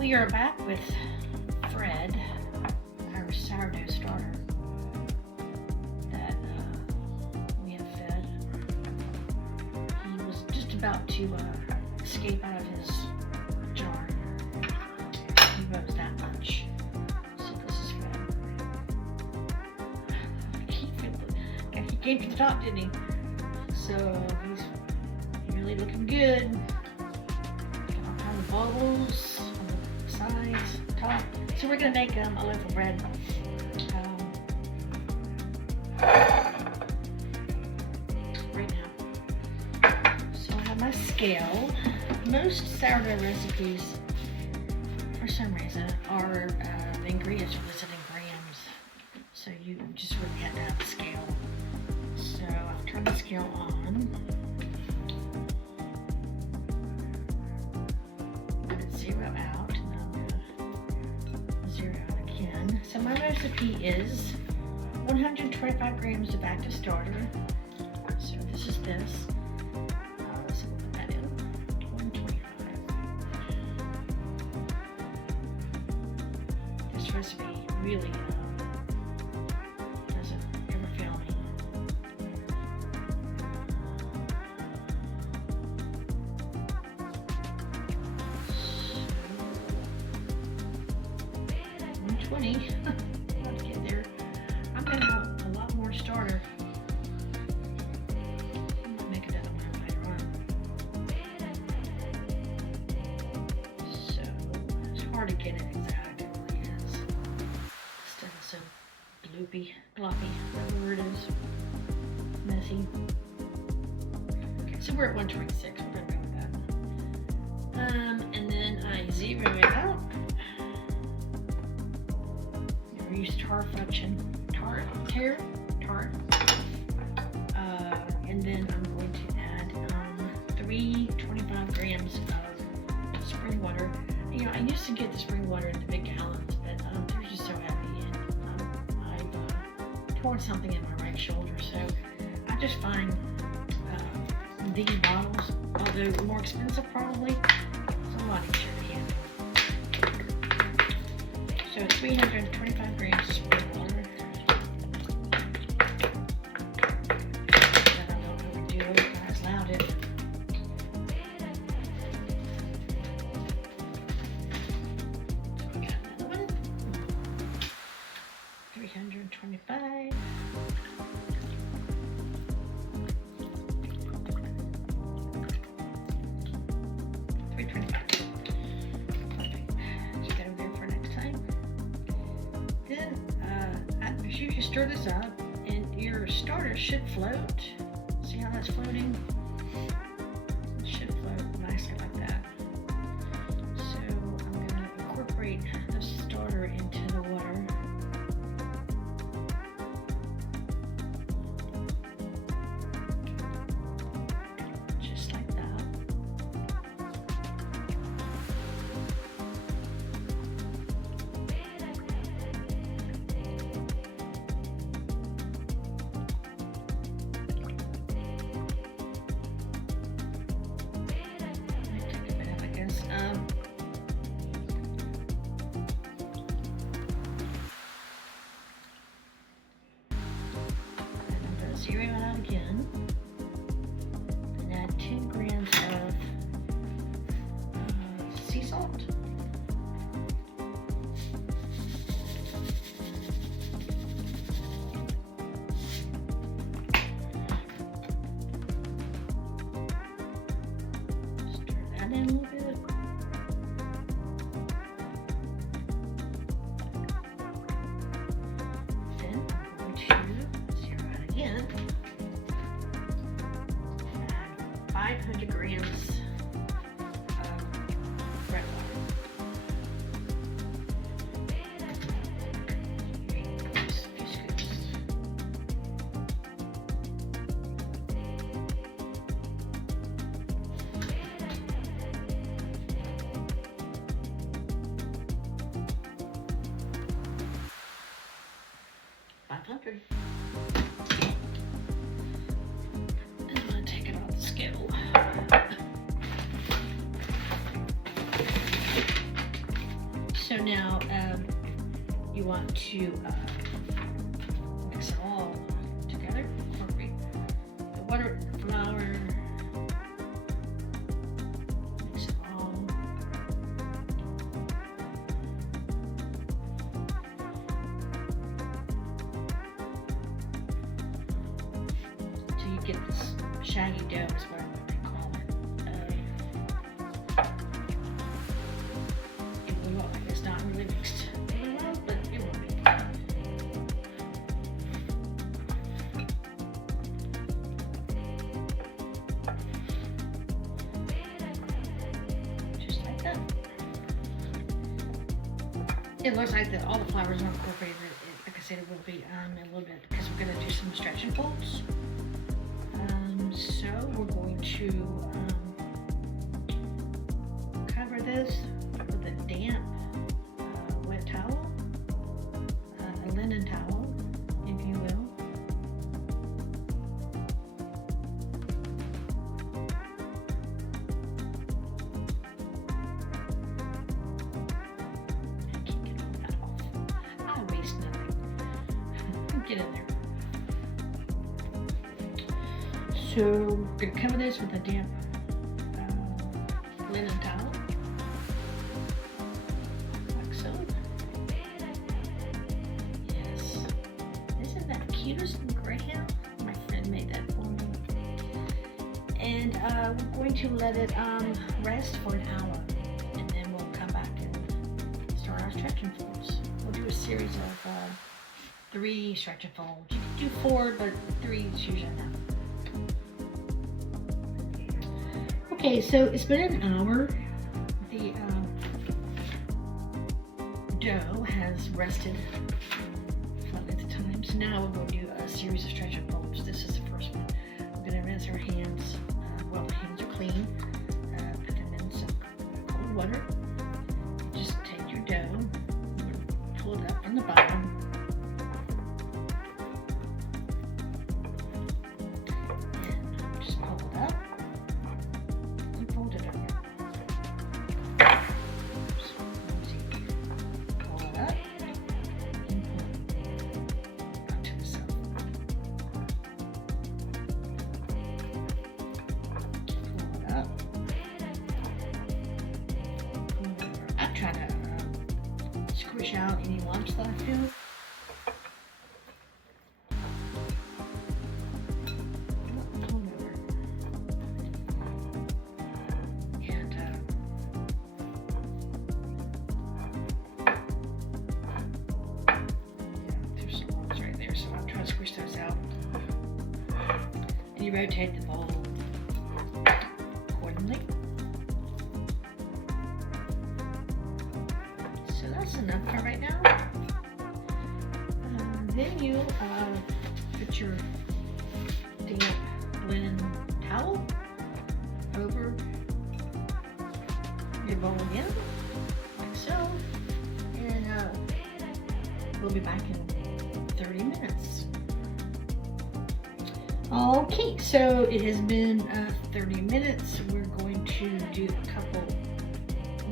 We are back with Fred, our sourdough starter that we have fed. He was just about to escape out of his jar. He rose that much. So this is Fred. He came to the top, didn't he? So he's really looking good. Bubbles on the sides, top. So we're gonna make a loaf of bread. Right now. So I have my scale. Most sourdough recipes, for some reason, are the ingredients are listed in grams. So you just really have to have a scale. So I'll turn the scale on. Zero out, and I'm gonna zero out again. So my recipe is 125 grams of active starter. So this is this. So we'll put that in. 125. This recipe really doesn't ever fail me. I'll get there. I'm gonna have a lot more starter. I might make another one later on. So it's hard to get it exact. It really is. Stuff is so bloopy, gloppy, whatever the word is. Messy. So we're at 126. We're gonna go with that. And then I zero it out. Use tar function, tart, and then I'm going to add 325 grams of spring water. You know, I used to get the spring water in the big gallons, but they're just so heavy, and I've torn something in my right shoulder, so I just find these bottles, although more expensive probably, it's a lot easier to handle. So 325 grams of spring water. I don't know what to do if I allowed it. We got another one. 325. You stir this up, and your starter should float. See how that's floating? It should float nicely like that. So I'm going to incorporate the starter into the water. Just like that. Zero it out again, and add 10 grams of sea salt. Stir that in a little bit. Then I'm going to zero out again. 500 grams of red water. Just a few scoops. $500. I'm going to take it off the scale. want to mix it all together. Incorporate the water, the flour, mix it all. Till you get this shaggy dough is what they call it. It will look like it's not really mixed really well, but it will be. Just like that. It looks like that all the flours are incorporated. Like I said, it will be in a little bit because we're going to do some stretch and folds. So we're going to cover this with a damp wet towel, a linen towel, if you will. And keep getting all that off. I waste nothing. Get in there. So we're going to cover this with a damp linen towel, like so. Yes. Isn't that cute as a greyhound? My friend made that for me. And we're going to let it rest for an hour. And then we'll come back and start our stretch and folds. We'll do a series of 3 stretch and folds. You can do 4, but 3 is usually enough. Okay, so it's been an hour. The dough has rested at the time. So now we're going to do a series of stretch and folds. This is the first one. We're going to rinse our hands while the hands are clean. Put them in some cold water. Just take your dough, pull it up from the bottom. And just pull it up. Fold it over. Pull it up and pull it onto the side. Pull it up. Pull it over. I try to squish out any lumps that I feel. Squish those out, and you rotate the bowl accordingly. So that's enough for right now. Then you put your damp linen towel over your bowl again, like so, and we'll be back in 30 minutes. Okay, so it has been 30 minutes. We're going to do a couple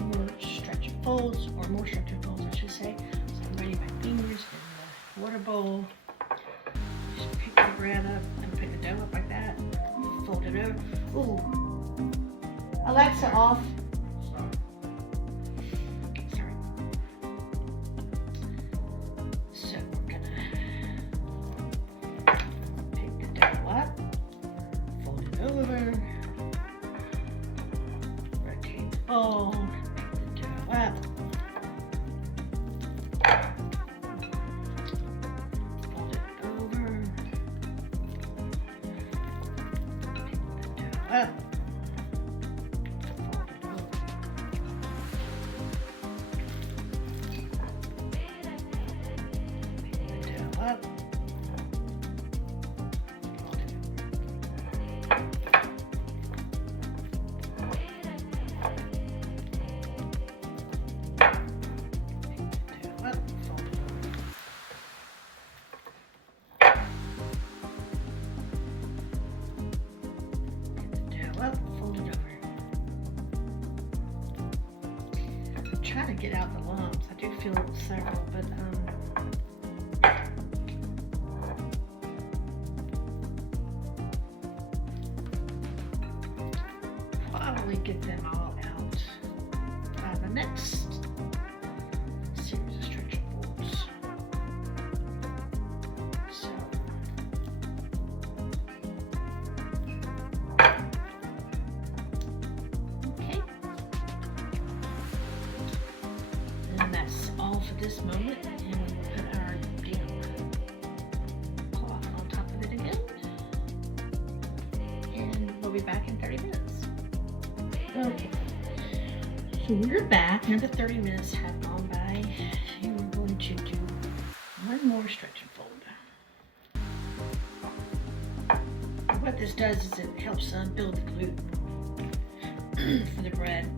more stretch and folds, or more stretch and folds, I should say. So I'm ready my fingers in the water bowl. Just pick the bread up and put the dough up like that. Fold it over. Ooh. Alexa, off. Over, rotate the bowl, pick the dough up, fold it over, pick the dough up, fold it over, pick the dough up. Fold it over. I'm trying to get out the lumps. I do feel several, but probably get them all out by the next series of stretch bowls. So, okay. And that's all for this moment. And we'll put our damp cloth on top of it again. And we'll be back in 30 minutes. Okay. So we're back. Another 30 minutes have gone by. And we're going to do one more stretch and fold. What this does is it helps build the gluten for the bread.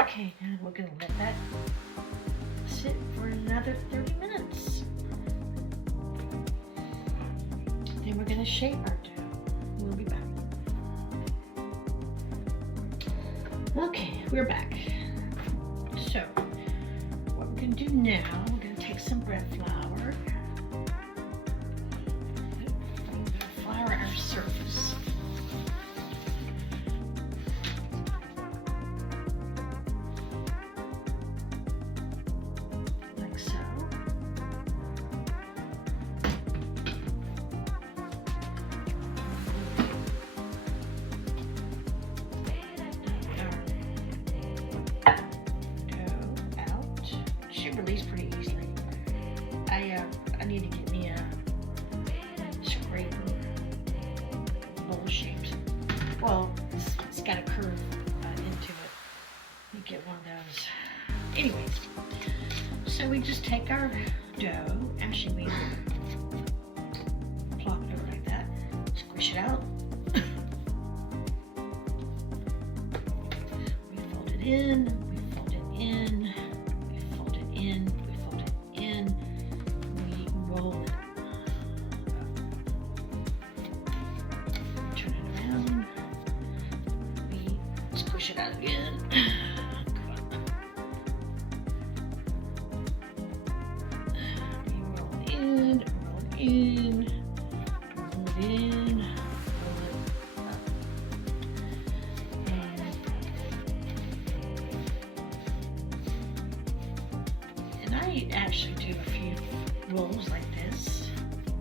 Okay, now we're going to let that sit for another 30 minutes. Then we're going to shape our dough. We'll be back. Okay, we're back. So, what we're going to do now, we're going to take some bread flour. We're going to flour our surface. Release pretty easily. I need to get me a scraper bowl shaped. Well, it's got a curve into it. You get one of those. Anyways, so we just take our dough. Actually, we plop it over like that. Squish it out. We fold it in. Again. Roll in, roll in, roll in, roll it up. And I actually do a few rolls like this.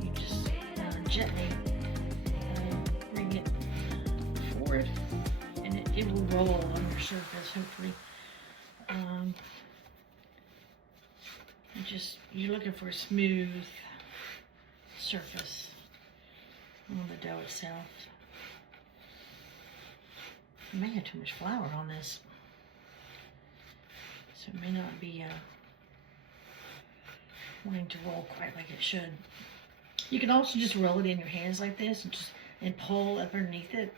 You just gently bring it forward. It will roll on your surface, hopefully. You're looking for a smooth surface on the dough itself. I may have too much flour on this, so it may not be wanting to roll quite like it should. You can also just roll it in your hands like this and pull up underneath it.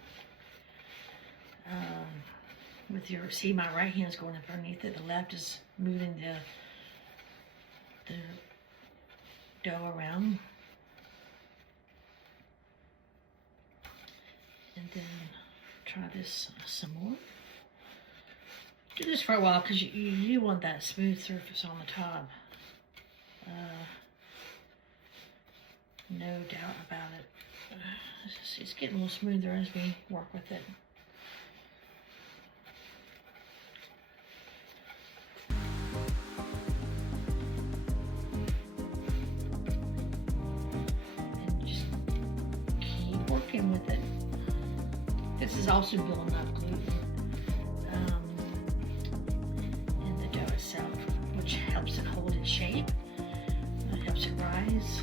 With your, see, my right hand's going up underneath it. The left is moving the dough around. And then try this some more. Do this for a while because you want that smooth surface on the top. No doubt about it. It's getting a little smoother as we work with it. With it. This is also building up gluten in the dough itself, which helps it hold its shape. It helps it rise.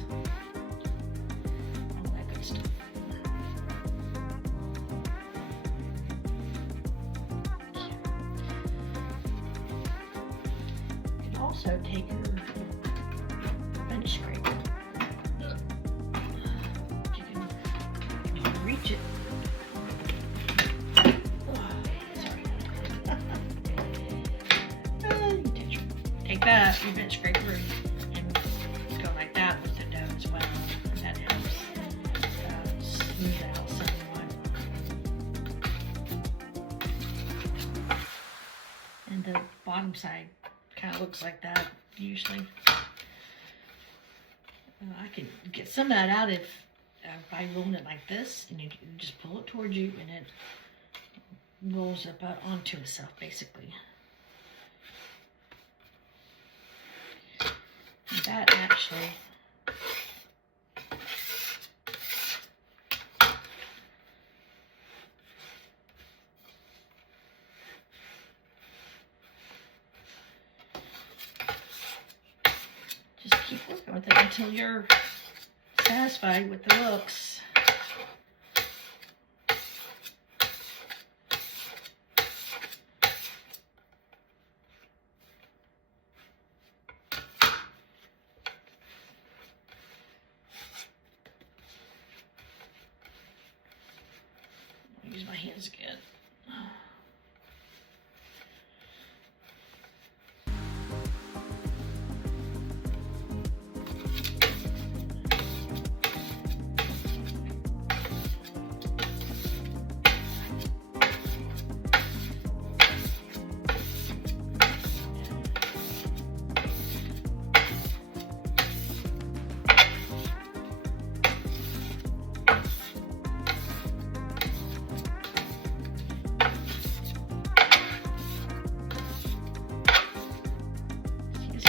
also take your bench scraper. You can reach it. Take that, your bench scraper, and go like that with the dough as well. That helps smooth out somewhat. And the bottom side kind of looks like that usually. I can get some of that out if by rolling it like this, and you can just pull it towards you, and it rolls up onto itself basically. That actually just keep working with it until you're satisfied with the looks. Use my hands again.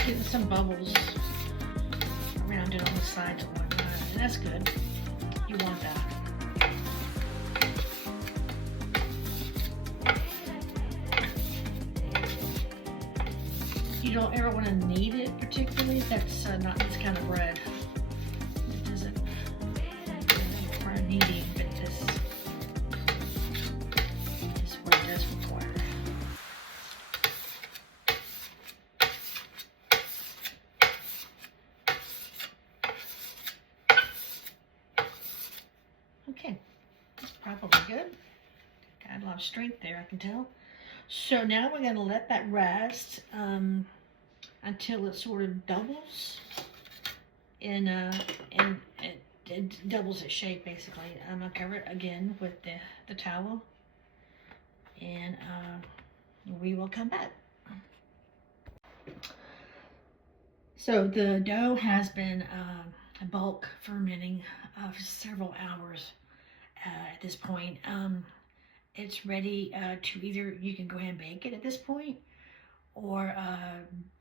Getting some bubbles around it on the sides and whatnot, and that's good. You want that. You don't ever want to knead it particularly. That's not this kind of bread. It doesn't require kneading, but this is what it does require. Okay, that's probably good. Got a lot of strength there, I can tell. So now we're going to let that rest until it sort of doubles, and it doubles its shape basically. I'm going to cover it again with the towel, and we will come back. So the dough has been bulk fermenting for several hours at this point. It's ready to either, you can go ahead and bake it at this point, or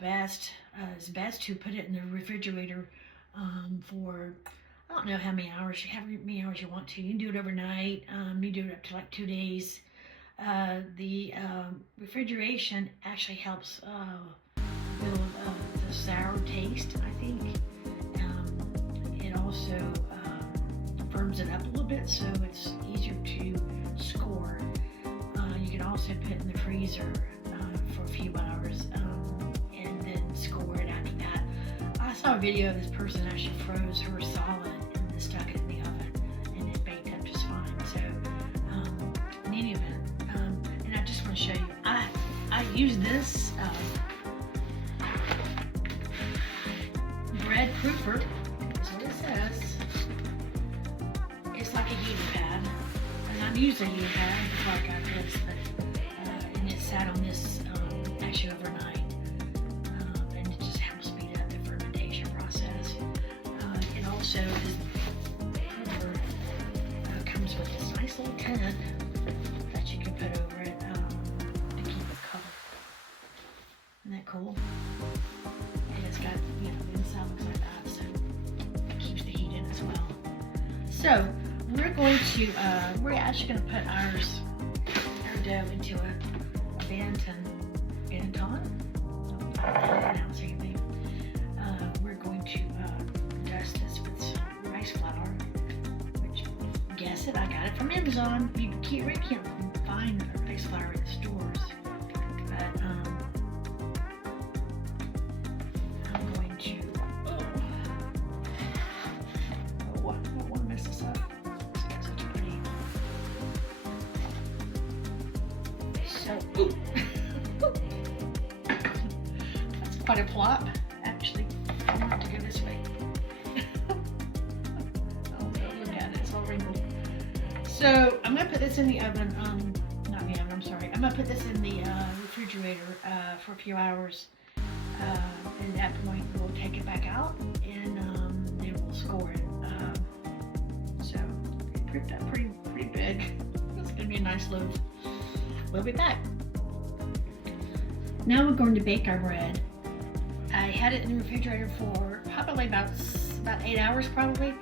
it's best to put it in the refrigerator for, I don't know how many hours, how many hours you want to. You can do it overnight, you do it up to like 2 days. The refrigeration actually helps build the sour taste, I think. It also firms it up a little bit, so it's easier to score. You can also put it in the freezer for a few hours and then score it after that. I saw a video of this person actually froze her solid and then stuck it in the oven, and it baked up just fine. So in any event, and I just want to show you, I use this bread proofer, is what it says. It's like a heating pad, and I've used a heating pad before I got this, but and it sat on this actually overnight, and it just helps speed up the fermentation process. It also comes with this nice little tent that you can put over it to keep it covered. Isn't that cool? And it's got, you know, the inside looks like that, so it keeps the heat in as well. So we're going to, we're actually going to put our dough into a banton. I don't pronounce anything. We're going to dust this with some rice flour, which, guess it, I got it from Amazon. You really can't find rice flour in the stores, but quite a plop. Actually, I want it to go this way. Oh, look at it, it's all wrinkled. So I'm gonna put this in the oven. Not in the oven. I'm sorry. I'm gonna put this in the refrigerator for a few hours. At that point, we'll take it back out and then we'll score it. So it ripped up pretty big. It's gonna be a nice loaf. We'll be back. Now we're going to bake our bread. I had it in the refrigerator for probably about 8 hours probably.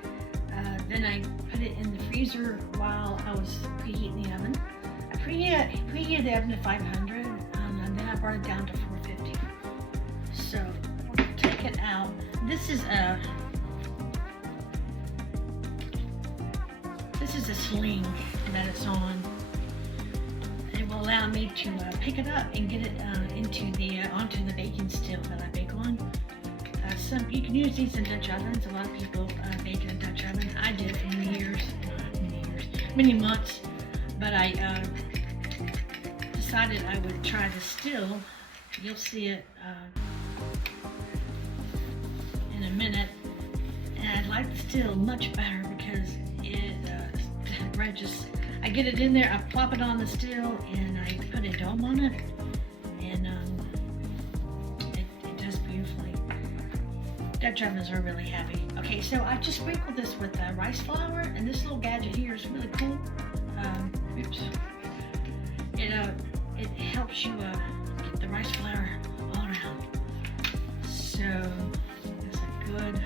Then I put it in the freezer while I was preheating the oven. I preheated the oven to 500 and then I brought it down to 450. So we'll take it out. This is a sling that it's on. It will allow me to pick it up and get it onto the baking still that I bake on. You can use these in Dutch ovens. A lot of people bake in a Dutch oven. I did for many months, but I decided I would try the still. You'll see it in a minute, and I like the still much better because the bread just, I get it in there, I plop it on the still, and I put a dome on it, and it does beautifully. Dutch ovens are really heavy. Okay, so I just sprinkled this with rice flour, and this little gadget here is really cool. Oops. It helps you get the rice flour all around. So that's a good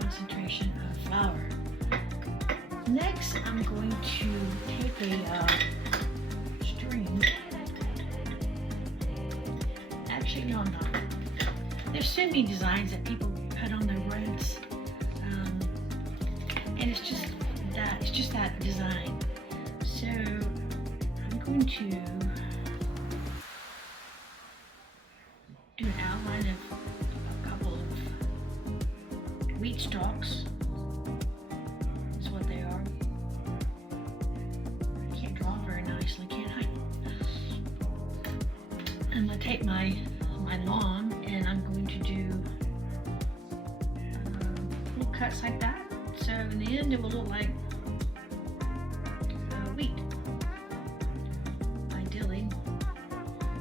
concentration of flour. Next, I'm going to take a string. Actually, no, I'm not. There's so many designs that people put on their breads, and it's just that design. So I'm going to do an outline of a couple of wheat stalks. That's what they are. I can't draw very nicely, can I? I'm going to take my lawn and I'm going to do little cuts like that. So in the end it will look like wheat. Ideally.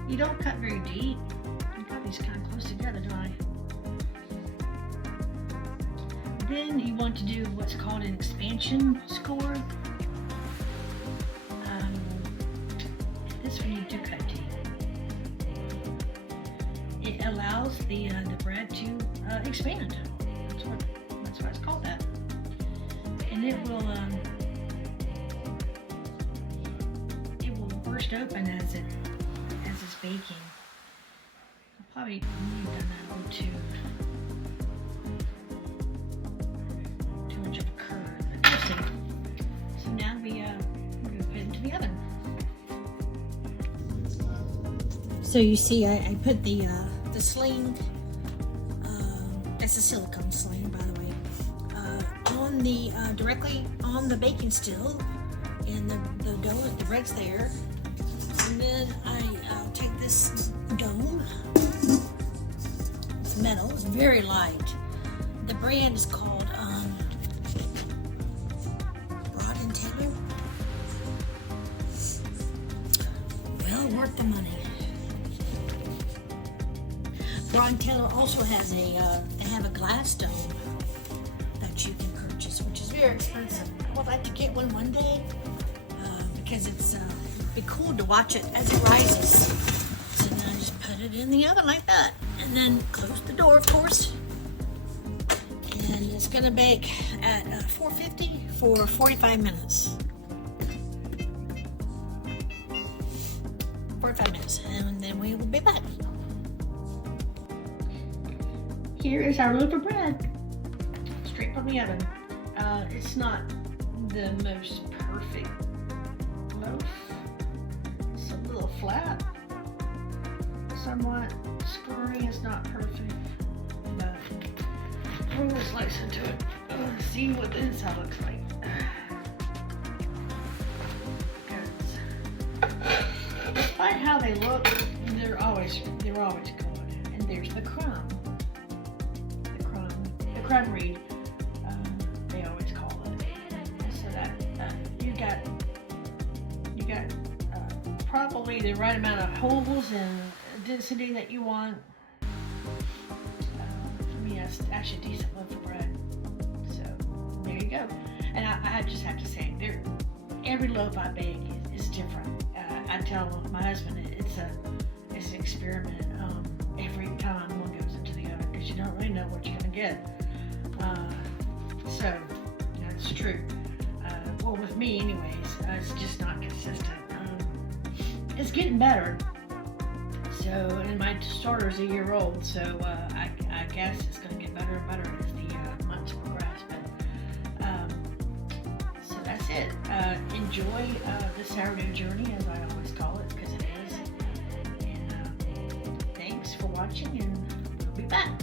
You don't cut very deep. I got these kind of close together, don't I? Then you want to do what's called an expansion score. This one you do cut deep. It allows the bread to expand. That's why it's called that. And it will burst open as it's baking. I'll probably need done that a little too much of a curve, but we'll see. So now we're going to put it into the oven. So you see, I put the sling. It's a silicone sling, by the way, on the directly on the baking still, and the dough, the bread's there. And then I'll take this dome. It's metal. It's very light. The brand is called Taylor. Well worth the money. Taylor also has they have a glass dome that you can purchase, which is very expensive. I would like to get one day because it'd be cool to watch it as it rises. So then I just put it in the oven like that, and then close the door, of course. And it's gonna bake at 450 for 45 minutes. 45 minutes, and then we will be back. Here is our loaf of bread, straight from the oven. It's not the most perfect loaf. It's a little flat, somewhat screwy. It's not perfect, but we're gonna slice into it. See what the inside looks like. Despite how they look, they're always good. And there's the crumb, the crumb reed, they always call it. So that you got probably the right amount of holes and density that you want. For me, that's actually a decent loaf of bread. So there you go. And I just have to say, every loaf I bake is different. I tell my husband it's an experiment every time one goes into the oven, because you don't really know what you're going to get. So that's true. Well, with me anyways, it's just not consistent. It's getting better. So, and my starter's a year old, so I guess it's going to get better and better as the months progress. But so that's it. Enjoy the sourdough journey, as I always call it, because it is. And thanks for watching, and we'll be back.